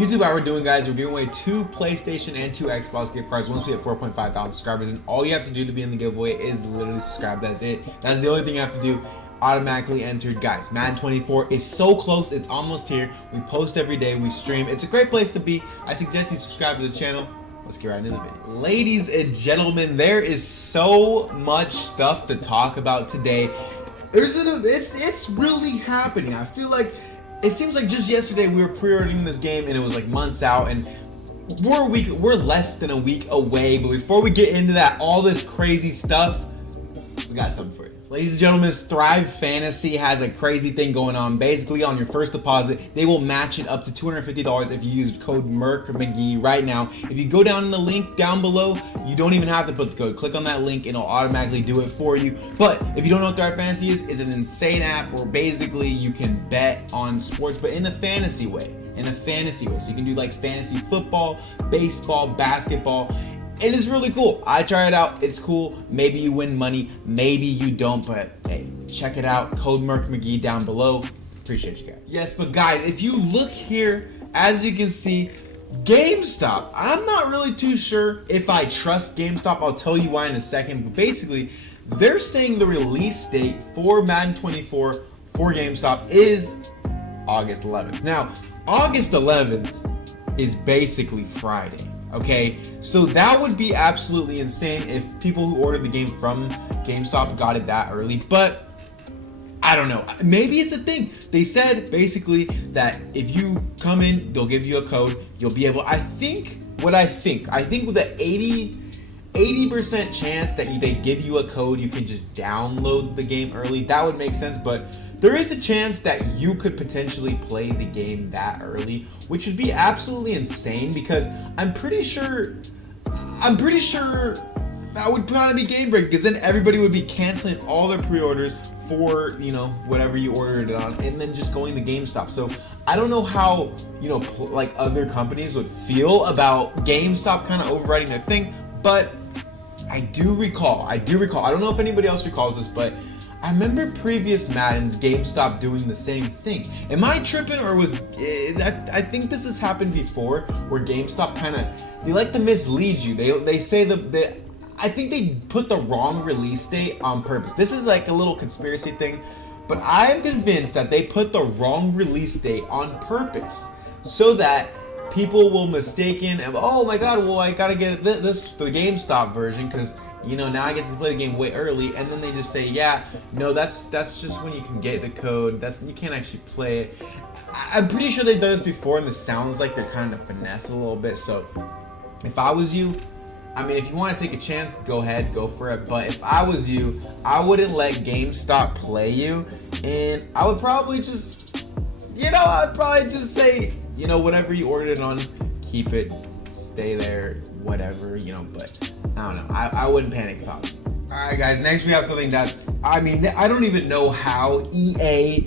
YouTube, how we're doing, guys, we're giving away 2 PlayStation and 2 Xbox gift cards once we hit 4.5 thousand subscribers, and all you have to do to be in the giveaway is literally subscribe. That's it. That's the only thing you have to do. Automatically entered, guys. Madden 24 is so close. It's almost here. We post every day. We stream. It's a great place to be. I suggest you subscribe to the channel. Let's get right into the video. Ladies and gentlemen, there is so much stuff to talk about today. It's really happening. I feel like it seems like just yesterday we were pre-ordering this game and it was like months out, and we're less than a week away. But before we get into that, all this crazy stuff, we got something for you. Ladies and gentlemen, Thrive Fantasy has a crazy thing going on. Basically, on your first deposit, they will match it up to $250 if you use code McGee right now. If you go down in the link down below, you don't even have to put the code. Click on that link and it'll automatically do it for you. But if you don't know what Thrive Fantasy is, it's an insane app where basically you can bet on sports, but in a fantasy way. So you can do like fantasy football, baseball, basketball. It is really cool. I tried it out. It's cool. Maybe you win money, maybe you don't, but hey, check it out. Code McGee down below. Appreciate you guys. Yes, but guys, if you look here, as you can see, GameStop. I'm not really too sure if I trust GameStop. I'll tell you why in a second, but basically, they're saying the release date for Madden 24 for GameStop is August 11th. Now, August 11th is basically Friday. Okay, so that would be absolutely insane if people who ordered the game from GameStop got it that early, but I don't know. Maybe it's a thing. They said basically that if you come in, they'll give you a code. You'll be able, I think with the 80% chance that they give you a code, you can just download the game early. That would make sense, but there is a chance that you could potentially play the game that early, which would be absolutely insane because I'm pretty sure that would probably be game break, because then everybody would be canceling all their pre-orders for, you know, whatever you ordered it on, and then just going to GameStop. So I don't know how, you know, like other companies would feel about GameStop kind of overriding their thing, but I do recall, I don't know if anybody else recalls this, but I remember previous Maddens, GameStop doing the same thing. Am I tripping, or I think this has happened before, where GameStop they like to mislead you. They say I think they put the wrong release date on purpose. This is like a little conspiracy thing, but I'm convinced that they put the wrong release date on purpose so that people will mistaken, and oh my god, well I gotta get the GameStop version because, you know, now I get to play the game way early, and then they just say, yeah, no, that's just when you can get the code. You can't actually play it. I'm pretty sure they've done this before, and this sounds like they're kind of finesse a little bit. So if I was you, I mean, if you want to take a chance, go ahead, go for it. But if I was you, I wouldn't let GameStop play you, and I would probably just, say, you know, whatever you ordered it on, keep it, stay there, whatever, you know, but I don't know. I wouldn't panic if I was you. Alright guys, next we have something that's, I mean, I don't even know how EA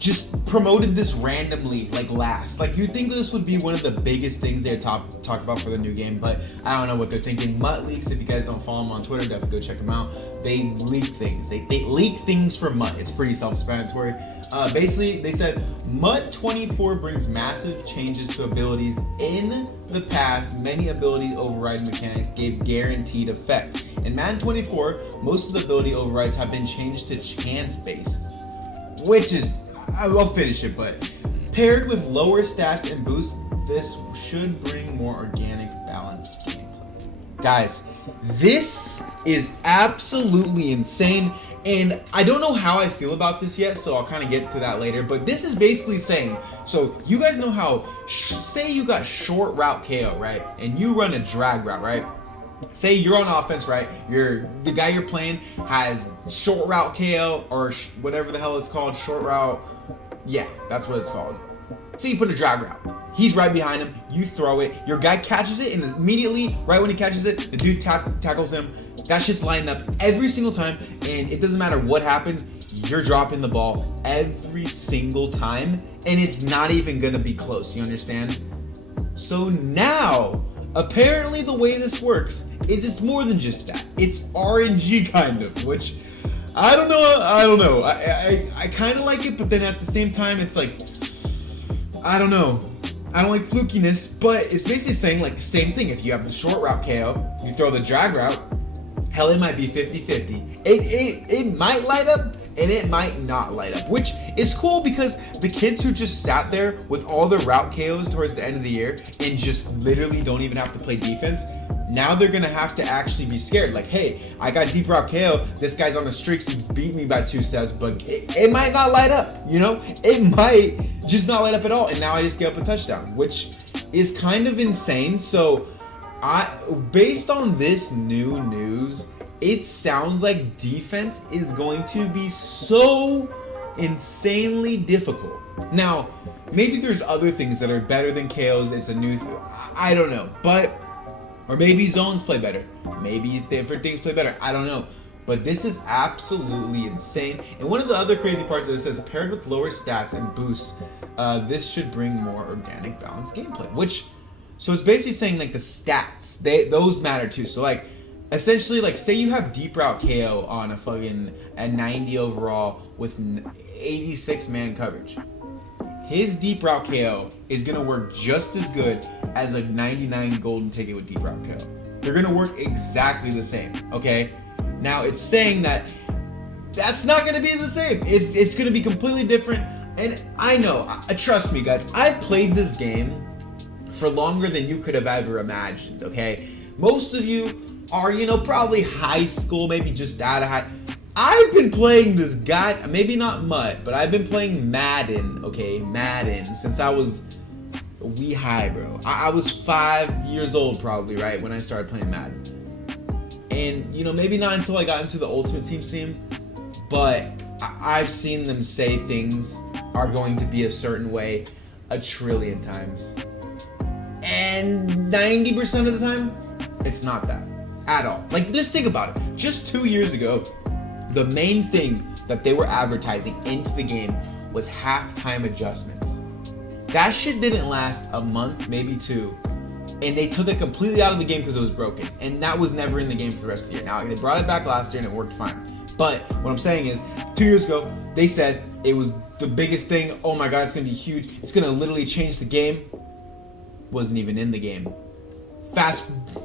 just promoted this randomly, like last. Like, you think this would be one of the biggest things they talk about for the new game, but I don't know what they're thinking. Mutt Leaks, if you guys don't follow them on Twitter, definitely go check them out. They leak things. They leak things from Mutt. It's pretty self-explanatory. Basically, they said Mutt 24 brings massive changes to abilities. In the past, many ability override mechanics gave guaranteed effect. In Madden 24, most of the ability overrides have been changed to chance basis, which is, I'll finish it, but paired with lower stats and boosts, this should bring more organic, balanced gameplay. Guys, this is absolutely insane. And I don't know how I feel about this yet, so I'll kind of get to that later. But this is basically saying, so you guys know how, say you got short route KO, right? And you run a drag route, right? Say you're on offense, right? The guy you're playing has short route KO, or whatever the hell it's called, short route. Yeah, that's what it's called. So you put a drag route. He's right behind him. You throw it. Your guy catches it, and immediately, right when he catches it, the dude tackles him. That shit's lining up every single time, and it doesn't matter what happens. You're dropping the ball every single time, and it's not even gonna be close. You understand? So now, apparently, the way this works is it's more than just that. It's RNG kind of, which I don't know. I kind of like it, but then at the same time, it's like, I don't know. I don't like flukiness, but it's basically saying like the same thing. If you have the short route KO, you throw the drag route, hell, it might be 50-50. It might light up and it might not light up, which is cool because the kids who just sat there with all their route KOs towards the end of the year and just literally don't even have to play defense, now they're gonna have to actually be scared. Like, hey, I got deep route KO. This guy's on a streak. He beat me by 2 steps, but it might not light up. You know, it might just not light up at all. And now I just gave up a touchdown, which is kind of insane. So, based on this new news, it sounds like defense is going to be so insanely difficult. Now, maybe there's other things that are better than KOs. It's a new I don't know, but. Or maybe zones play better. Maybe different things play better. I don't know. But this is absolutely insane. And one of the other crazy parts is it says, paired with lower stats and boosts, this should bring more organic, balanced gameplay. So it's basically saying like the stats, those matter too. So like, essentially, like say you have deep route KO on a 90 overall with 86 man coverage. His deep route KO is going to work just as good as a 99 golden ticket with deep route KO. They're going to work exactly the same, okay? Now, it's saying that that's not going to be the same. It's going to be completely different. And I know, trust me, guys, I've played this game for longer than you could have ever imagined, okay? Most of you are, probably high school, maybe just out of high. I've been playing this guy, maybe not MUT, but I've been playing Madden, okay? Madden, since I was wee high, bro. I was 5 years old probably, right, when I started playing Madden. And, maybe not until I got into the Ultimate Team scene, but I've seen them say things are going to be a certain way a trillion times. And 90% of the time, it's not that at all. Like, just think about it. Just 2 years ago, the main thing that they were advertising into the game was halftime adjustments. That shit didn't last a month, maybe 2. And they took it completely out of the game because it was broken. And that was never in the game for the rest of the year. Now, they brought it back last year and it worked fine. But what I'm saying is, 2 years ago, they said it was the biggest thing. Oh my God, it's going to be huge. It's going to literally change the game. Wasn't even in the game.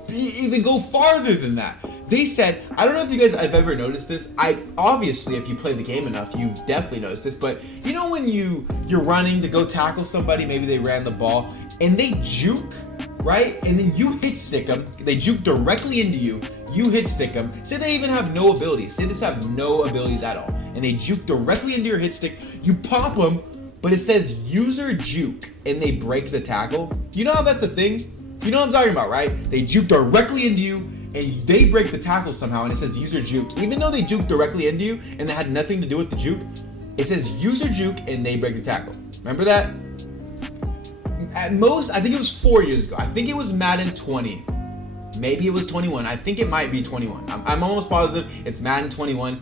Even go farther than that. They said, I don't know if you guys have ever noticed this. Obviously, if you play the game enough, you've definitely noticed this. But when you're running to go tackle somebody, maybe they ran the ball and they juke, right? And then you hit stick them. They juke directly into you. You hit stick them. Say they even have no abilities. Say this have no abilities at all, and they juke directly into your hit stick. You pop them, but it says user juke, and they break the tackle. You know how that's a thing? You know what I'm talking about, right? They juke directly into you, and they break the tackle somehow, and it says user juke. Even though they juke directly into you, and that had nothing to do with the juke, it says user juke, and they break the tackle. Remember that? At most, I think it was 4 years ago. I think it was Madden 20. Maybe it was 21. I think it might be 21. I'm almost positive it's Madden 21.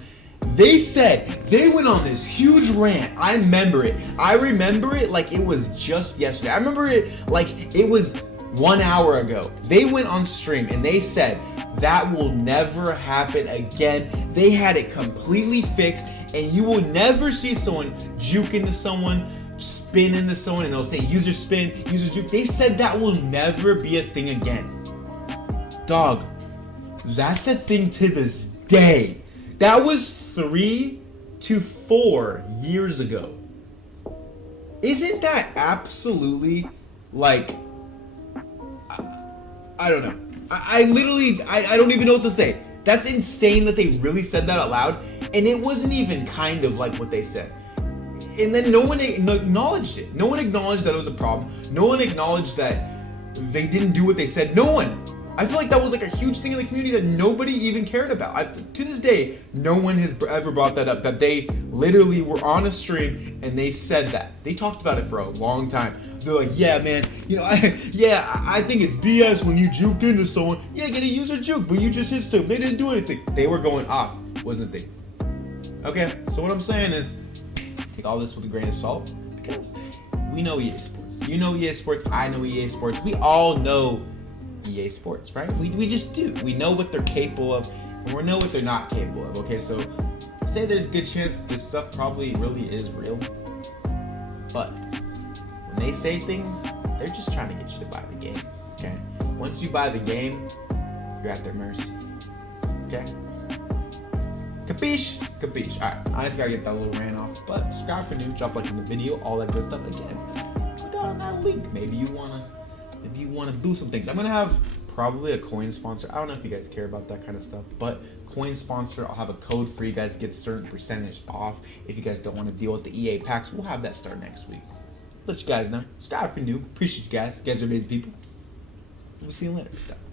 They said, they went on this huge rant. I remember it. I remember it like it was just yesterday. I remember it like it was 1 hour ago. They went on stream and they said that will never happen again. They had it completely fixed, and you will never see someone juke into someone, spin into someone, and they'll say user spin, user juke. They said that will never be a thing again. Dog, that's a thing to this day. That was 3 to 4 years ago. Isn't that absolutely like, I don't know. I literally don't even know what to say. That's insane that they really said that out loud, and it wasn't even kind of like what they said. And then no one acknowledged it. No one acknowledged that it was a problem. No one acknowledged that they didn't do what they said. No one. I feel like that was like a huge thing in the community that nobody even cared about. To this day, no one has ever brought that up, that they literally were on a stream and they said that. They talked about it for a long time. They're like, yeah, man, I think it's BS when you juke into someone. Yeah, get a user juke, but you just hit stuff. They didn't do anything. They were going off, wasn't they? Okay, so what I'm saying is, take all this with a grain of salt, because we know EA Sports. You know EA Sports, I know EA Sports. We all know EA Sports, right? We just do. We know what they're capable of, and we know what they're not capable of. Okay, so I say there's a good chance this stuff probably really is real, but when they say things, they're just trying to get you to buy the game. Okay. Once you buy the game, you're at their mercy. Okay. Capiche? Capiche. Alright, I just gotta get that little rant off. But subscribe for new, drop like in the video, all that good stuff. Again, look out on that link. Maybe you wanna do some things. I'm gonna have probably a coin sponsor. I don't know if you guys care about that kind of stuff, but coin sponsor, I'll have a code for you guys to get a certain percentage off. If you guys don't want to deal with the EA packs, we'll have that start next week. Let you guys know. Subscribe for new. Appreciate you guys. You guys are amazing people. We'll see you later. Peace out.